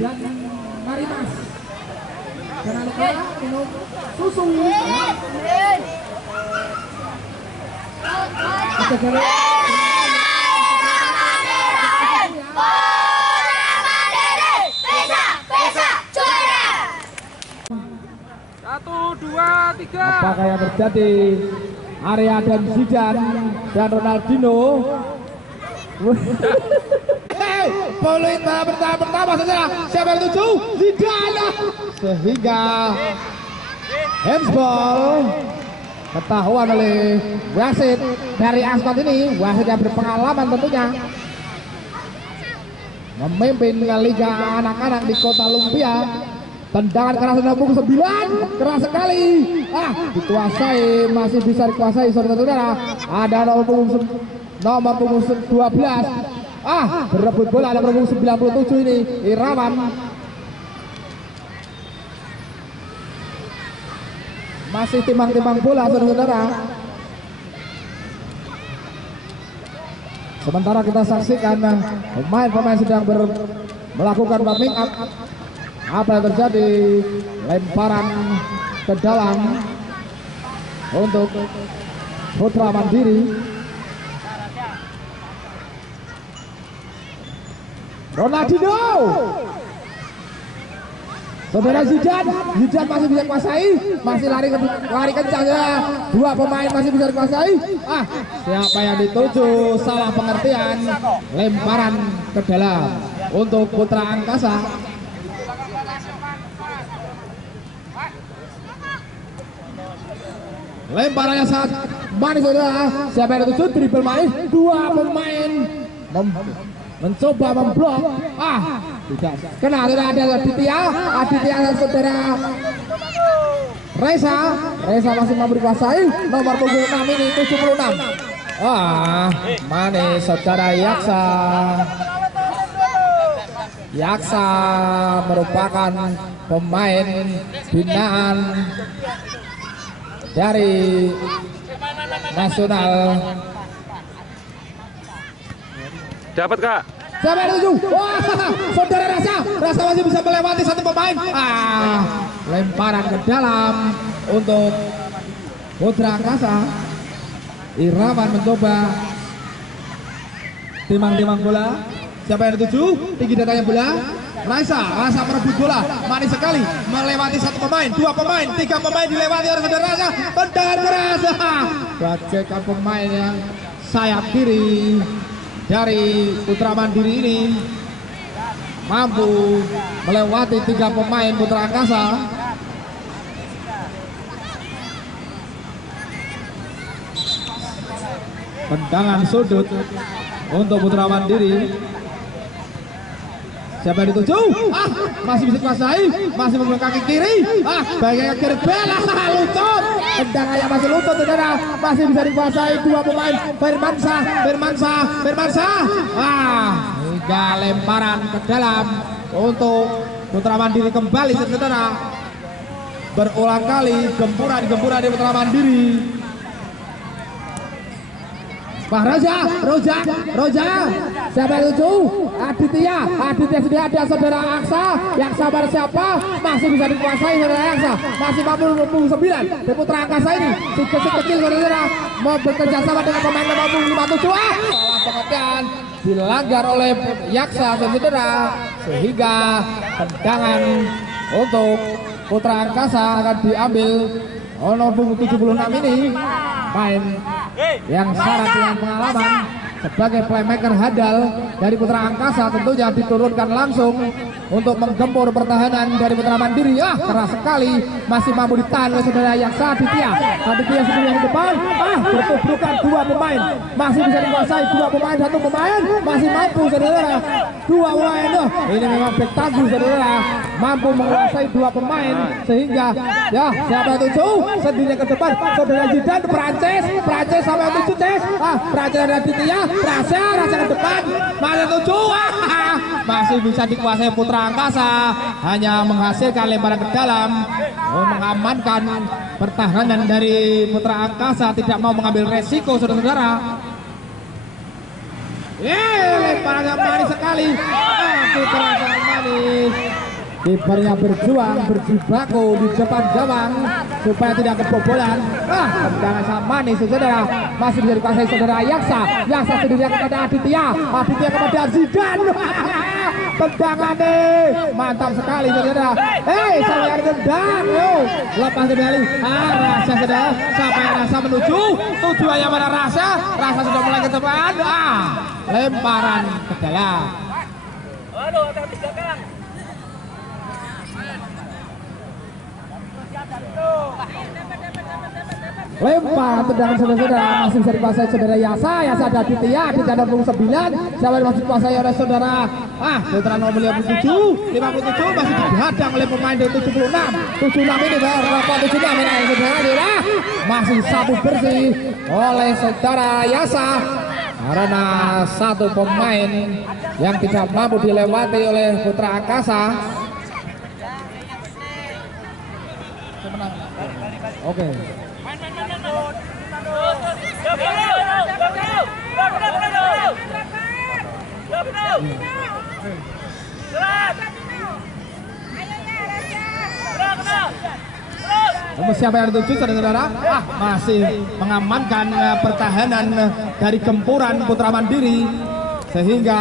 dan Marimas. Jangan lupa minum susu. Oke, kali. Satu, dua, tiga. Apakah yang terjadi? Arya dan Zidane dan Ronaldinho. Poin pertama saja. Siapa yang tuju? Zidane. Sehingga handsball ketahuan oleh wasit dari Aston ini. Wasit yang berpengalaman tentunya, memimpin Liga anak-anak di Kota Lumpia. Tendangan keras nomor 9, keras sekali. Dikuasai, masih bisa dikuasai saudara-saudara. Ada nomor punggung 12. Berebut bola nomor punggung 97 ini Irawan. Masih timbang-timbang bola saudara-saudara. Sementara kita saksikan pemain-pemain sedang melakukan warming up. Apa yang terjadi? Lemparan ke dalam untuk Putra Mandiri. Ronaldinho. Saudara Zidane masih bisa kuasai, masih lari kencang ya. Dua pemain masih bisa dikuasai. Siapa yang dituju? Salah pengertian. Lemparan ke dalam untuk Putra Angkasa. Lemparannya sangat manis saudara. Siapa yang dituju? Dribble manis. Dua pemain mencoba memblok. Tidak kena. Tidak ada Aditya dan saudara Reza masih mampu dikuasai. Nomor punggung 6 ini 76. Manis saudara Yaksa merupakan pemain binaan dari nasional. Dapat kak. Siapa yang tuju? Saudara Rasa masih bisa melewati satu pemain. Lemparan ke dalam untuk Putra Angkasa. Irawan mencoba timang-timang bola. Siapa yang dituju? Tinggi datanya bola. Rasa merebut bola, manis sekali, melewati satu pemain, dua pemain, tiga pemain dilewati oleh saudara Rasa. Tendangan keras. Bagaikan pemain yang sayap kiri dari Putra Mandiri ini mampu melewati tiga pemain Putra Angkasa. Tendangan sudut untuk Putra Mandiri. Siapa yang dituju? Masih bisa dikuasai, masih menggunakan kaki kiri. Bagian kiri bela, lutut. Tendangannya masih lutut, saudara. Masih bisa dikuasai dua pemain. Firmansyah. Hingga lemparan ke dalam untuk Putra Mandiri kembali, saudara. Berulang kali gempuran di Putra Mandiri. Roja. Siapa yang tuju? Aditya sudah ada saudara Aksa. Yang sabar siapa? Masih bisa dikuasai saudara Aksa. Masih mampu 9 di Putra Angkasa ini. Si kecil saudara mau bekerja sama dengan pemain nomor 57. Salah pengertian dilanggar oleh Yaksa saudara. Sehingga tendangan untuk Putra Angkasa akan diambil nomor 76 ini. Main yang syarat dengan pengalaman sebagai playmaker handal dari Putra Angkasa, tentunya diturunkan langsung untuk menggempur pertahanan dari Putra Mandiri. Keras sekali, masih mampu ditahan oleh saudara Yaksa. Aditya sendiri yang di depan. Bertubrukan dua pemain, masih bisa dikuasai dua pemain, satu pemain masih mampu saudara. Dua pemain ini memang bek tangguh saudara, mampu menguasai dua pemain sehingga siapa yang tuju? Sendirinya ke depan saudara Zidane. Prancis sama yang tuju Prancis dan Aditya. Rasa ke depan, masih tuju. Masih bisa dikuasai Putra Angkasa, hanya menghasilkan lemparan ke dalam, mengamankan pertahanan dari Putra Angkasa, tidak mau mengambil resiko saudara-saudara. Lemparannya manis sekali. Putra Angkasa manis. Kipernya berjuang, berjibaku di depan gawang supaya tidak kebobolan. Tendangan sama nih saudara, masih bisa dikuasai saudara Yaksa. Yaksa sendirian kepada Aditya, Aditya kepada Zidan. Tendangan nih, mantap sekali saudara. Siapa yang tendang? Lepas kendali. Rasa saudara, siapa yang Rasa menuju? Tujuannya mana Rasa? Rasa sudah mulai ke depan. Lemparan ke dalam. Aduh, hati-hati belakang. Lempar tendangan saudara-saudara, masih bisa dikuasai saudara Yasa. Yasa ada Aditya, Aditya ada 29. Siapa yang masih dikuasai oleh saudara putra nomor 57 masih dihadang oleh pemain dari 76 ini berapa 76 ini saudara, masih sapu bersih oleh saudara Yasa karena satu pemain yang tidak mampu dilewati oleh Putra Angkasa. Oke. Siapa yang dituju saudara? Masih mengamankan pertahanan dari gempuran Putra Mandiri sehingga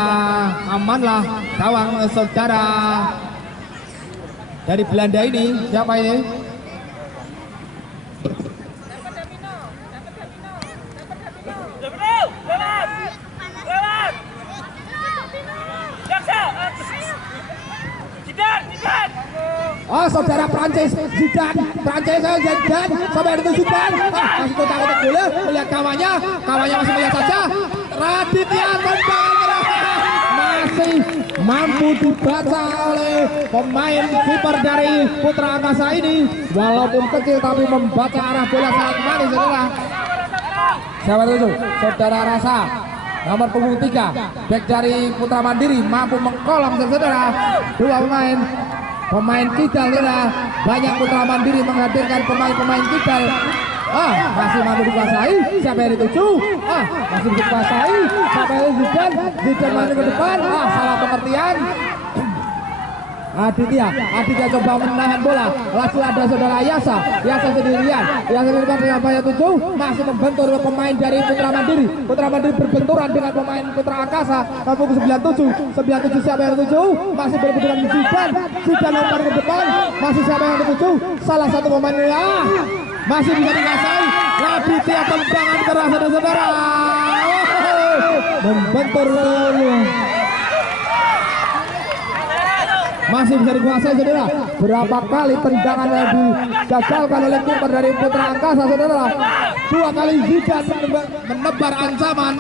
amanlah gawang saudara dari Belanda ini. Siapa ini? Saudara Prancis Zidan, sampai itu Zidan, masih kotak-kotak bola, melihat kawannya masih melihat saja. Raditya tendangan masih mampu dibaca oleh pemain kiper dari Putra Angkasa ini, walaupun kecil tapi membaca arah bola sangat manis saudara. Siapa itu? Saudara Rasa nomor punggung 3, back dari Putra Mandiri, mampu mengkolong saudara. Dua pemain kidal saudara, banyak Putra Mandiri menghadirkan pemain-pemain kidal. Masih mampu dikuasai. Siapa yang dituju? Masih dikuasai. Siapa yang Zidan maju ke depan. Salah pengertian. Aditya coba menahan bola. Langsung ada saudara Yasa sendirian. Yasa di depan dengan banyak 7 masih membentur pemain dari Putra Mandiri. Putra Mandiri berbenturan dengan pemain Putra Angkasa. Punggung 97 siapa yang dituju? Masih berbenturan dengan Zidan lempar ke depan. Masih siapa yang dituju? Salah satu pemain masih bisa dikuasai. Raditya tendangan keras saudara. Membentur masih bisa dikuasai saudara. Berapa kali tendangan yang digagalkan oleh kiper dari Putra Angkasa saudara. 2 kali Zidan menebar ancaman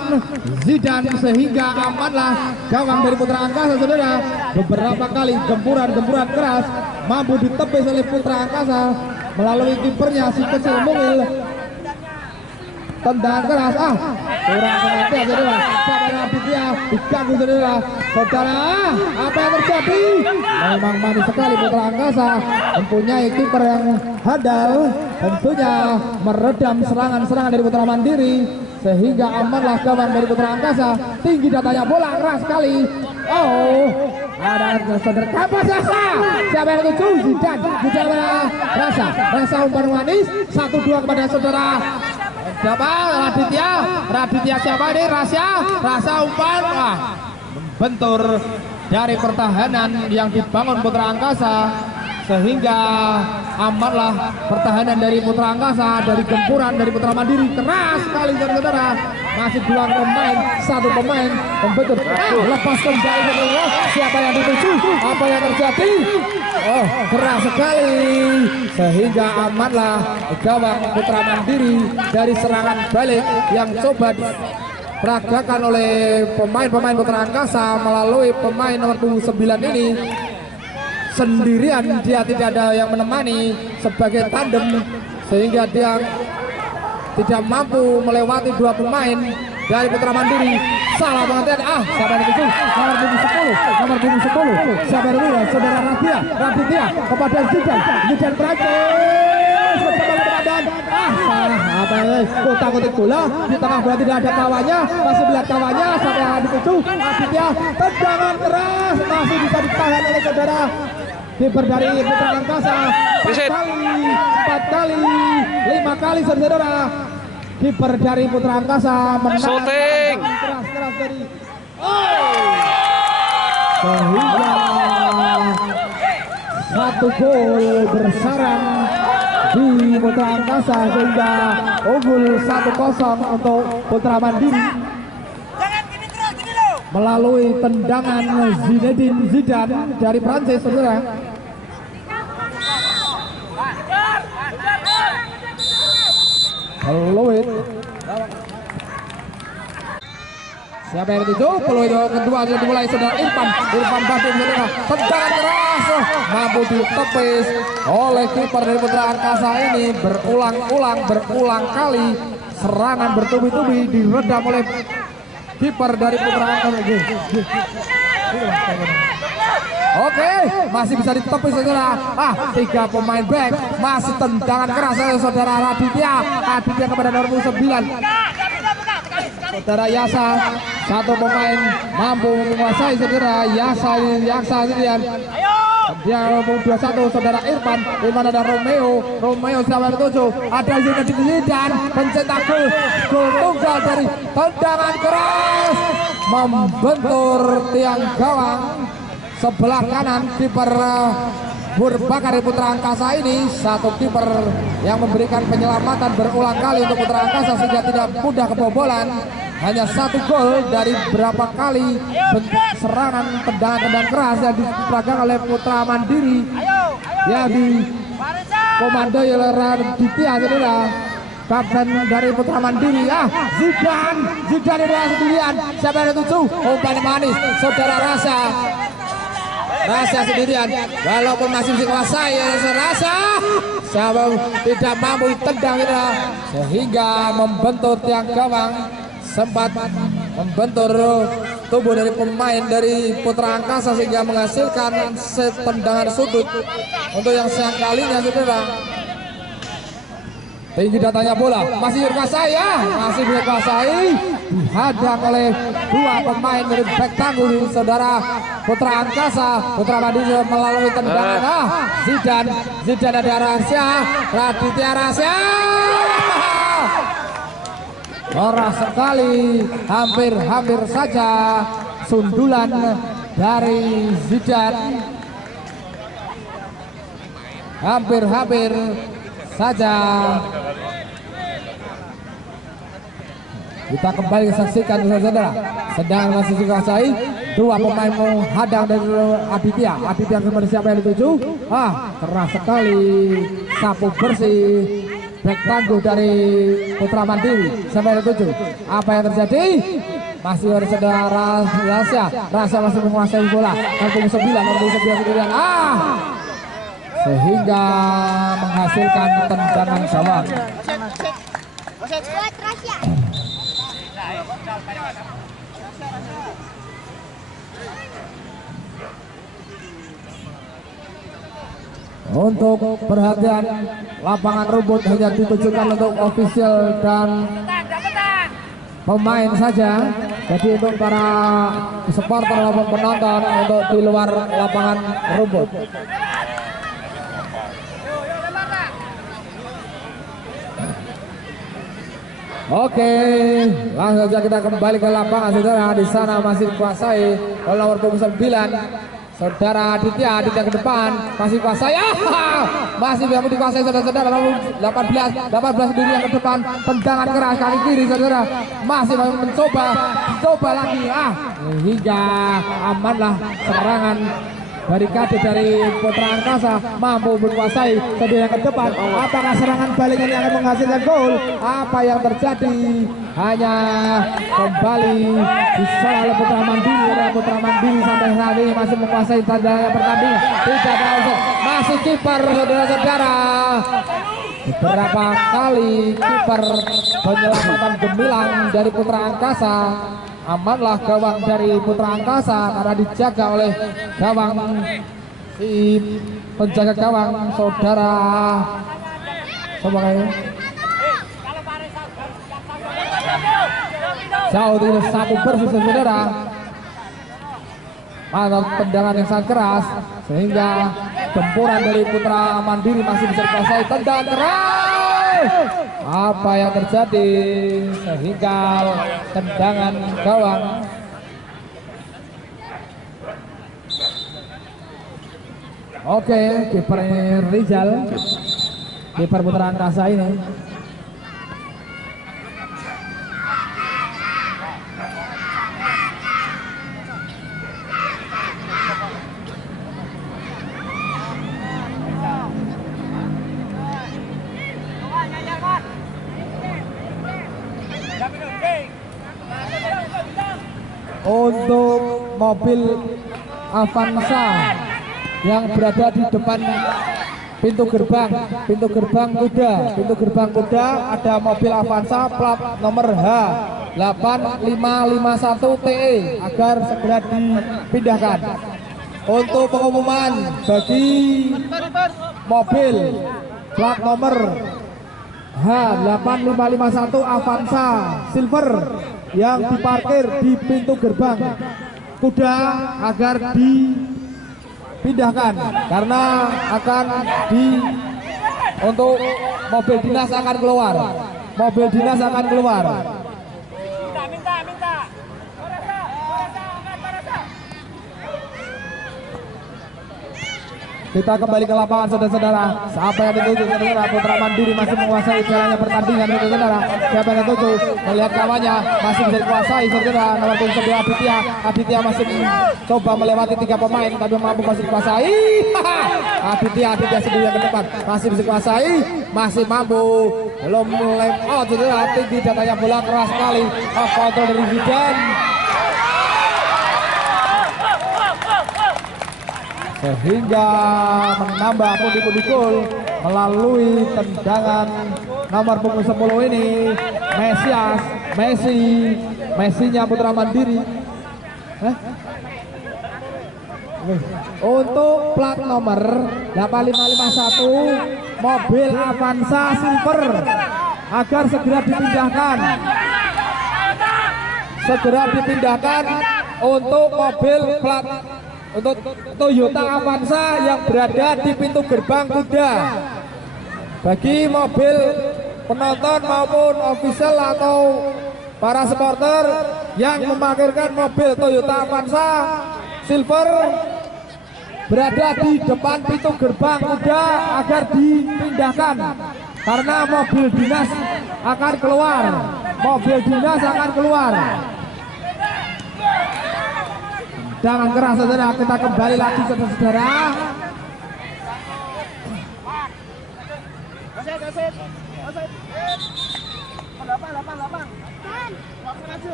Zidan sehingga amanlah gawang dari Putra Angkasa saudara. Beberapa kali gempuran keras mampu ditepis oleh Putra Angkasa melalui kipernya si kecil mungil. Tendangan keras kurang pengertian saudara. Sabar Aditya diganggu saudara. Apa yang terjadi? Memang manis sekali Putra Angkasa mempunyai kiper yang handal, tentunya meredam serangan dari Putra Mandiri sehingga amanlah gawang dari Putra Angkasa. Tinggi datanya bola keras sekali. Ada saudara kapas Rasa. Siapa yang dituju? Zidan Rasa umpan manis 1-2 kepada saudara. Siapa? Raditya siapa ini? Rasa umpan. Bentur dari pertahanan yang dibangun Putra Angkasa sehingga amanlah pertahanan dari Putra Angkasa dari gempuran dari Putra Mandiri. Keras sekali saudara. Masih 2 pemain, 1 pemain membentur. Lepas kembali saudara. Siapa yang dituju? Apa yang terjadi? Keras sekali sehingga amanlah gawang Putra Mandiri dari serangan balik yang coba diperagakan oleh pemain-pemain Putra Angkasa melalui pemain nomor 9 ini. Sendirian dia, tidak ada yang menemani sebagai tandem sehingga dia tidak mampu melewati 2 pemain dari Putra Mandiri. Salah pengertian. Siapa yang dituju? Nomor punggung 10. Siapa yang dituju? Saudara Raditya kepada Zidan Prancis kembali keadaan. Salah apa ya? Kotak-kotak bola di tengah bola tidak ada kawannya. Masih melihat kawannya. Siapa yang dituju? Aditya tendangan keras masih bisa ditahan oleh saudara kiper dari Putra Angkasa 4 kali 5 kali saudara. Kiper dari Putra Angkasa menang keras dari sehingga 1 gol bersarang di Putra Angkasa sehingga unggul 1-0 untuk Putra Mandiri melalui tendangan Zinedine Zidane dari Prancis saudara. Peluit siapa yang dituju? Peluit kedua sudah dimulai saudara. Irfan Batin saudara, tendangan keras mampu ditepis oleh kiper dari Putra Angkasa ini. Berulang kali serangan bertubi-tubi diredam oleh kiper dari Putra Angkasa. Oke, masih bisa ditepis saudara. 3 pemain back, masih tendangan keras saudara. Raditya kepada nomor 9 saudara Yasa. 1 pemain mampu menguasai saudara. Yaksa Silian. Dia nomor 21 saudara Irfan ada Romeo siapa yang dituju? Ada Zinedine Zidane pencetak gol tunggal dari tendangan keras membentur tiang gawang sebelah kanan kiper Burbakar dari Putra Angkasa ini. 1 kiper yang memberikan penyelamatan berulang kali untuk Putra Angkasa sehingga tidak mudah kebobolan. Hanya 1 gol dari berapa kali serangan tendangan keras yang dipegang oleh Putra Mandiri yang dikomandoi oleh Raditya saudara, kapten dari Putra Mandiri. Zidane adalah sendirian. Siapa yang dituju? Umpan manis saudara Rasa sendirian, walaupun masih bisa kuasai Rasa tidak mampu ditendang sehingga membentur tiang gawang, sempat membentur tubuh dari pemain dari Putra Angkasa sehingga menghasilkan tendangan sudut untuk yang siang kalinya saudara. Tinggi datangnya bola, masih dikuasai masih dikuasai, dihadang oleh 2 pemain dari back tangguh saudara Putra Angkasa. Putra Mandiri melalui tendangan Zidane ada Raditya Rasya. Keras sekali, hampir saja sundulan dari Zidane. Hampir saja. Kita kembali saksikan saudara, sedang masih dikuasai 2 pemain menghadang dari Aditya kembali siapa yang dituju? Keras sekali, sapu bersih back tangguh dari Putra Mandiri. Siapa yang dituju? Apa yang terjadi? Masih ada saudara Rasa masih menguasai bola. Nomor 9 kemudian sehingga menghasilkan tendangan gawang. Untuk perhatian lapangan rumput hanya ditujukan untuk ofisial dan pemain saja. Jadi untuk para supporter maupun penonton untuk di luar lapangan rumput. Oke, langsung saja kita kembali ke lapangan saudara. Di sana masih dikuasai oleh nomor 9 saudara Aditya ke depan, masih kuasai masih bisa dikuasai saudara-saudara. Lalu 18 diri yang ke depan, tendangan keras kaki kiri saudara, masih mencoba lagi hingga amanlah serangan barikade dari Putra Angkasa mampu menguasai tendangan ke depan. Apakah serangan balik ini akan menghasilkan gol? Apa yang terjadi? Hanya kembali diserang oleh Putra Mandiri sampai saat ini masih menguasai tendangan pertandingan. Tidak ada offside, masih kiper saudara-saudara. Beberapa kali kiper penyelamatan gemilang dari Putra Angkasa. Amanlah gawang dari Putra Angkasa karena dijaga oleh gawang penjaga gawang saudara. Jauh tidak sapu bersih saudara. Ada tendangan yang sangat keras sehingga gempuran dari Putra Mandiri masih bisa dikuasai, tendangan keras. Apa yang terjadi sehingga tendangan gawang. Oke, kiper Rizal, kiper Putra Angkasa ini. Untuk mobil Avanza yang berada di depan pintu gerbang kuda ada mobil Avanza plat nomor H8551 TE agar segera dipindahkan. Untuk pengumuman bagi mobil plat nomor H8551 Avanza Silver yang diparkir di pintu gerbang kuda agar dipindahkan karena akan untuk mobil dinas akan keluar. Minta. Kita kembali ke lapangan saudara-saudara. Siapa yang dituju saudara? Putra Mandiri masih menguasai jalannya pertandingan saudara. Siapa yang dituju? Melihat kawannya masih bisa dikuasai saudara. Nomor 9 Aditya masih coba melewati 3 pemain tapi mampu masih dikuasai. Aditya sendiri yang ke depan masih bisa dikuasai, masih mampu. Belum lem out saudara. Tinggi datanya bola keras sekali. Kontrol dari Zidan. Sehingga menambah pundi-pundi gol melalui tendangan nomor punggung 10 ini Messinya Putra Mandiri. Untuk plat nomor 8551 mobil Avanza Silver agar segera dipindahkan untuk mobil plat untuk Toyota Avanza yang berada di pintu gerbang kuda. Bagi mobil penonton maupun official atau para supporter yang memarkirkan mobil Toyota Avanza Silver berada di depan pintu gerbang kuda agar dipindahkan karena mobil dinas akan keluar. Jangan keras saudara, kita kembali lagi saudara-saudara.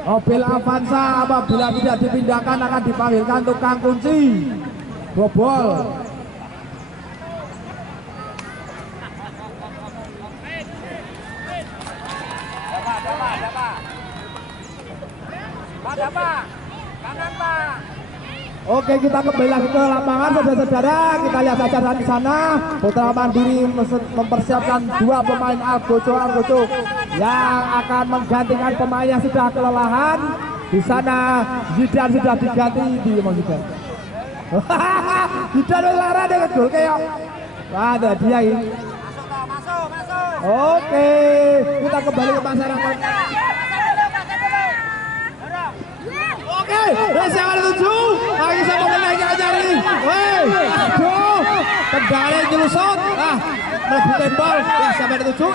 Mobil Avanza apabila tidak dipindahkan akan dipanggilkan tukang kunci bobol. Oke, kita kembali lagi ke lapangan saudara-saudara. Kita lihat saja di sana Putra Mandiri mempersiapkan 2 pemain Argojo yang akan menggantikan pemain yang sudah kelelahan. Di sana Zidan sudah diganti di Zidan. Zidan lara dengan gol kayak. Ada dia ini. Oke, kita kembali ke masyarakat. Oke, siapa ada 7? Lagi sama menaiki aja ini. Aduh, tendangan nyulusot. Melebihi tembal. Siapa ada 7?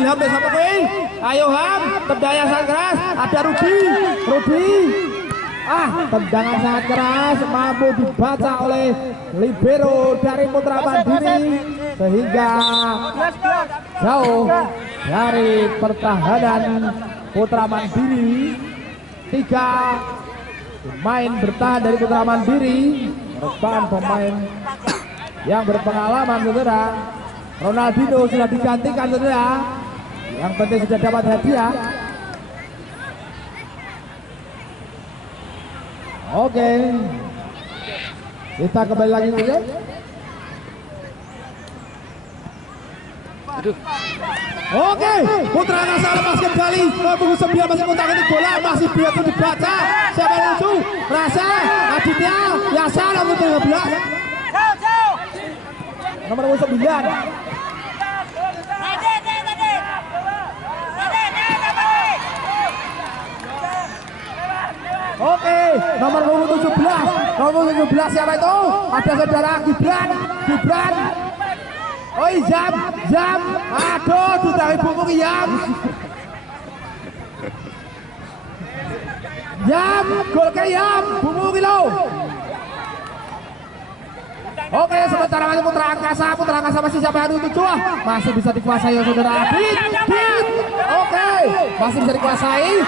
Ilham bersama gue. Ayo Ham, tendangan sangat keras. Ada Rudi. Tendangan sangat keras mampu dibaca oleh libero dari Putra Mandiri sehingga jauh dari pertahanan Putra Mandiri. 3 pemain bertahan dari Putra Mandiri merupakan pemain yang berpengalaman saudara. Ronaldinho sudah digantikan saudara, yang penting sudah dapat hadiah. Oke, kita kembali lagi saja. Oke, Putra Angkasa lepas kembali. Punggung 9 masih kontak ini bola, masih biar dibaca. Siapa yang lucu? Rasa Aditya Yasa nomor 13. nomor 9. Oke, nomor 17. Nomor 17 siapa itu? Ada saudara Gibran. Gibran. Oh, jam. Aduh, sudah ibuku Yam. Yam, gol ke Yam. Bumu kilo. Oke, sementara masih Putra Angkasa masih siapa yang tujuh? Masih bisa dikuasai ya saudara. Dit. Oke, masih bisa dikuasai.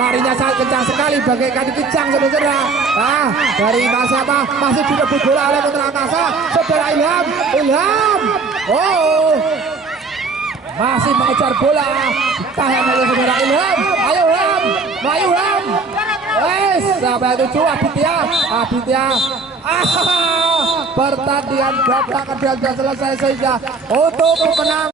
Larinya sangat kencang sekali, bagaikan dikejang saudara. Dari siapa? Masih direbut bola oleh Putra Angkasa. Saudara Ilham. Oh, masih mengejar bola. Tahan oleh saudara Ilham. Ayo Ilham. Siapa yang tujuh? Aditya. Pertandingan babak kedua sudah selesai sehingga untuk pemenang